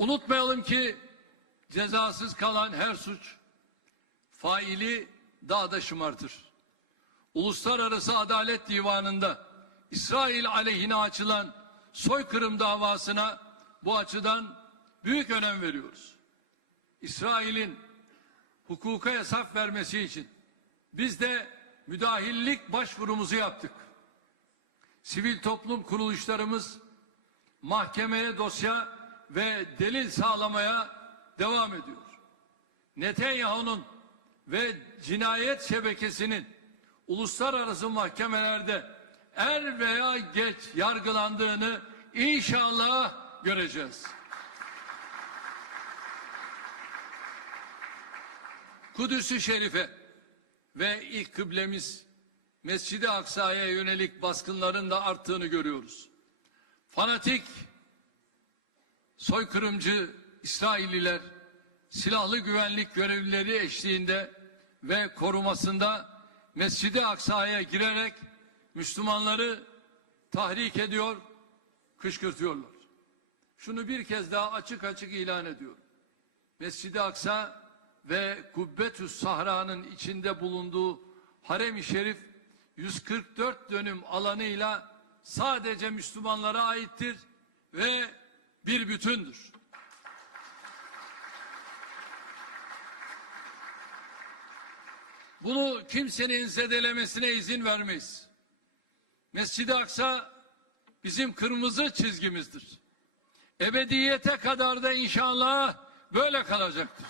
Unutmayalım ki cezasız kalan her suç faili daha da şımartır. Uluslararası Adalet Divanı'nda İsrail aleyhine açılan soykırım davasına bu açıdan büyük önem veriyoruz. İsrail'in hukuka hesap vermesi için biz de müdahillik başvurumuzu yaptık. Sivil toplum kuruluşlarımız mahkemeye dosya ve delil sağlamaya devam ediyor. Netanyahu'nun ve cinayet şebekesinin uluslararası mahkemelerde er veya geç yargılandığını inşallah göreceğiz. Kudüs-ü Şerife ve ilk kıblemiz Mescid-i Aksa'ya yönelik baskınların da arttığını görüyoruz. Fanatik, soykırımcı İsrailliler silahlı güvenlik görevlileri eşliğinde ve korumasında Mescid-i Aksa'ya girerek Müslümanları tahrik ediyor, kışkırtıyorlar. Şunu bir kez daha açık açık ilan ediyorum. Mescid-i Aksa ve Kubbetüs Sahra'nın içinde bulunduğu Harem-i Şerif 144 dönüm alanıyla sadece Müslümanlara aittir ve bir bütündür. Bunu kimsenin zedelemesine izin vermeyiz. Mescid-i Aksa bizim kırmızı çizgimizdir. Ebediyete kadar da inşallah böyle kalacaktır.